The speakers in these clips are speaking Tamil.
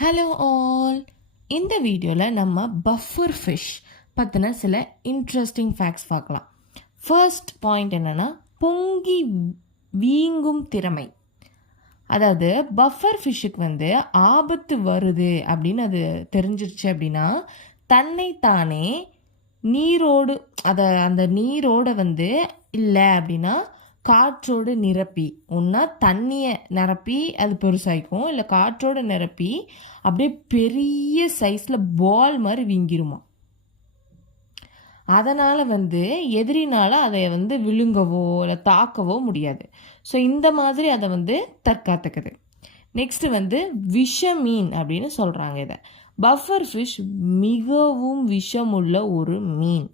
Hello all. இந்த வீடியோவில் நம்ம பஃபர் ஃபிஷ் பற்றின சில இன்ட்ரெஸ்டிங் ஃபேக்ட்ஸ் பார்க்கலாம். ஃபர்ஸ்ட் பாயிண்ட் என்னென்னா, பொங்கி வீங்கும் திறமை. அதாவது பஃபர் ஃபிஷ்ஷுக்கு ஆபத்து வருது அப்படின்னு அது தெரிஞ்சிருச்சு அப்படின்னா, தன்னைத்தானே நீரோடு அந்த நீரோட இல்லை அப்படின்னா காற்றோடு நிரப்பி, ஒன்றா தண்ணியை நிரப்பி அது பெருசாகிக்கும், இல்லை காற்றோடு நிரப்பி அப்படியே பெரிய சைஸில் பால் மாதிரி வீங்கிருமா. அதனால் எதிரினால் அதை விழுங்கவோ இல்லை தாக்கவோ முடியாது. ஸோ இந்த மாதிரி அதை தற்காத்துக்குது. நெக்ஸ்ட்டு விஷ மீன் அப்படின்னு சொல்கிறாங்க. இதை பஃபர் ஃபிஷ் மிகவும் விஷமுள்ள ஒரு மீன்.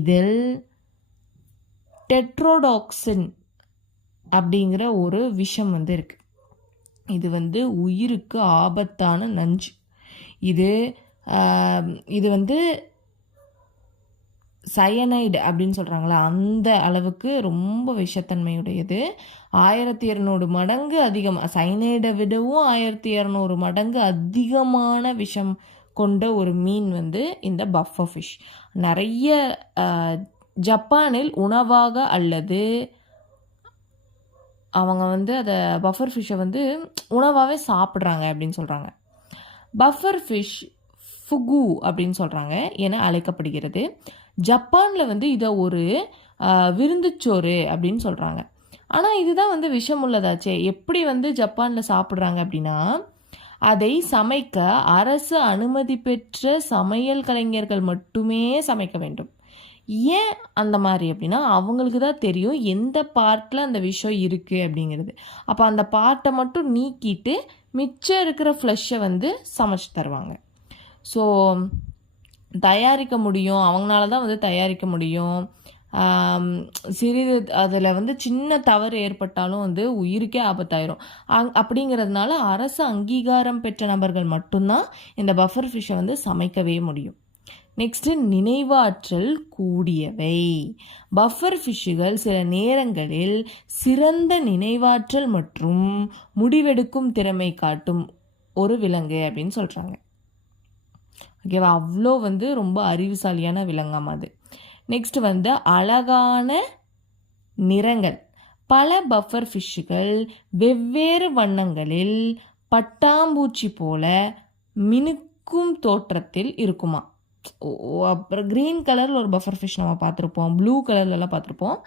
இதில் டெட்ரோடாக்சின் அப்படிங்கிற ஒரு விஷம் இருக்குது. இது உயிருக்கு ஆபத்தான நஞ்சு. இது சயனைடு அப்படின்னு சொல்கிறாங்களா, அந்த அளவுக்கு ரொம்ப விஷத்தன்மையுடையது. 1200 மடங்கு அதிகமாக, சயனைடை விடவும் 1200 மடங்கு அதிகமான விஷம் கொண்ட ஒரு மீன் இந்த பஃபர் ஃபிஷ். நிறைய ஜப்பானில் உணவாக அல்லது அவங்க அதை பஃபர் ஃபிஷ்ஷை உணவாகவே சாப்பிட்றாங்க அப்படின்னு சொல்கிறாங்க. பஃபர் ஃபிஷ் ஃபுகு அப்படின்னு சொல்கிறாங்க என அழைக்கப்படுகிறது. ஜப்பானில் இதை ஒரு விருந்துச்சோறு அப்படின்னு சொல்கிறாங்க. ஆனால் இதுதான் விஷம் உள்ளதாச்சே. எப்படி ஜப்பானில் சாப்பிட்றாங்க அப்படின்னா, அதை சமைக்க அரசு அனுமதி பெற்ற சமையல் கலைஞர்கள் மட்டுமே சமைக்க வேண்டும். ஏன் அந்த மாதிரி அப்படின்னா, அவங்களுக்கு தான் தெரியும் எந்த பார்ட்டில் அந்த விஷம் இருக்குது அப்படிங்கிறது. அப்போ அந்த பார்ட்டை மட்டும் நீக்கிட்டு மிச்சம் இருக்கிற ஃப்ளஷ்ஷை சமைச்சு தருவாங்க. ஸோ தயாரிக்க முடியும், அவங்களால தான் தயாரிக்க முடியும். சிறிது அதில் சின்ன தவறு ஏற்பட்டாலும் உயிருக்கே ஆபத்தாயிரும். அப்படிங்கிறதுனால அரசு அங்கீகாரம் பெற்ற நபர்கள் மட்டும்தான் இந்த பஃபர் ஃபிஷ்ஷை சமைக்கவே முடியும். நெக்ஸ்ட்டு நினைவாற்றல் கூடியவை. பஃபர் ஃபிஷ்ஷுகள் சில நேரங்களில் சிறந்த நினைவாற்றல் மற்றும் முடிவெடுக்கும் திறமை காட்டும் ஒரு விலங்கு அப்படின்னு சொல்கிறாங்க. ஓகேவா, அவ்வளோ ரொம்ப அறிவுசாலியான விலங்காம் அது. நெக்ஸ்ட் அழகான நிறங்கள். பல பஃபர் ஃபிஷ்ஷுகள் வெவ்வேறு வண்ணங்களில் பட்டாம்பூச்சி போல மினுக்கும் தோற்றத்தில் இருக்குமா. அப்புறம் க்ரீன் கலரில் ஒரு பஃபர் ஃபிஷ் நம்ம பார்த்துருப்போம், ப்ளூ கலர்லலாம் பார்த்துருப்போம்.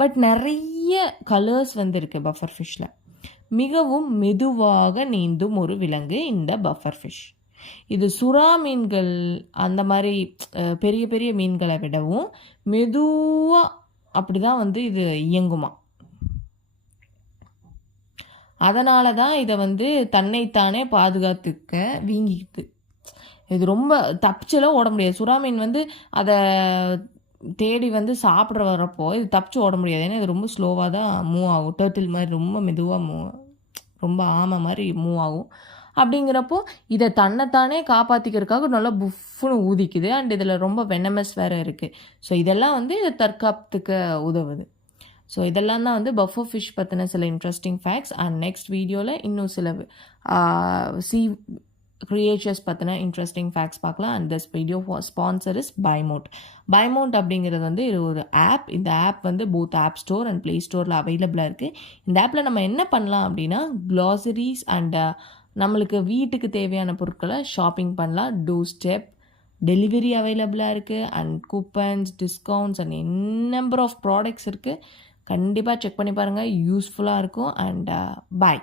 பட் நிறைய கலர்ஸ் இருக்குது பஃபர் ஃபிஷ்ஷில். மிகவும் மெதுவாக நீந்தும் ஒரு விலங்கு இந்த பஃபர் ஃபிஷ். இது சுறா மீன்கள் அந்த மாதிரி பெரிய பெரிய மீன்களை விடவும் மெதுவாக அப்படி தான் இது இயங்குமா. அதனால தான் இதை தன்னைத்தானே பாதுகாத்துக்க வீங்கிக்குது. இது ரொம்ப தப்பிச்செல்லாம் ஓட முடியாது. சுறா மீன் அதை தேடி சாப்பிட்ற வரப்போ இது தப்பிச்சு ஓட முடியாது. ஏன்னா இது ரொம்ப ஸ்லோவாக தான் மூவ் ஆகும். டர்ட்டில் மாதிரி ரொம்ப மெதுவாக ரொம்ப ஆமை மாதிரி மூவ் ஆகும். அப்படிங்கிறப்போ இதை தன்னைத்தானே காப்பாற்றிக்கிறதுக்காக நல்லா புஃப்னு ஊதிக்குது. அண்ட் இதில் ரொம்ப வெனமஸ் வேறு இருக்குது. ஸோ இதெல்லாம் இதை தற்காப்புக்கு உதவுது. ஸோ இதெல்லாம் தான் பஃபர் ஃபிஷ் பற்றின சில இன்ட்ரெஸ்டிங் ஃபேக்ட்ஸ். அண்ட் நெக்ஸ்ட் வீடியோவில் இன்னும் சில கிரியேச்சர்ஸ் பற்றின இன்ட்ரெஸ்டிங் ஃபேக்ட்ஸ் பார்க்கலாம். And this video sponsor is பைமோட். பைமோட் அப்படிங்கிறது இது ஒரு ஆப். இந்த app both App Store and Play ஸ்டோரில் அவைலபிளாக இருக்குது. இந்த ஆப்பில் நம்ம என்ன பண்ணலாம் அப்படின்னா, க்ளாசரிஸ் அண்ட் நம்மளுக்கு வீட்டுக்கு தேவையான பொருட்களை ஷாப்பிங் பண்ணலாம். டோர் டெலிவரி அவைலபிளாக இருக்குது. And coupons, discounts and number of products இருக்குது. கண்டிப்பாக செக் பண்ணி பாருங்கள், யூஸ்ஃபுல்லாக இருக்கும். அண்ட் பாய்.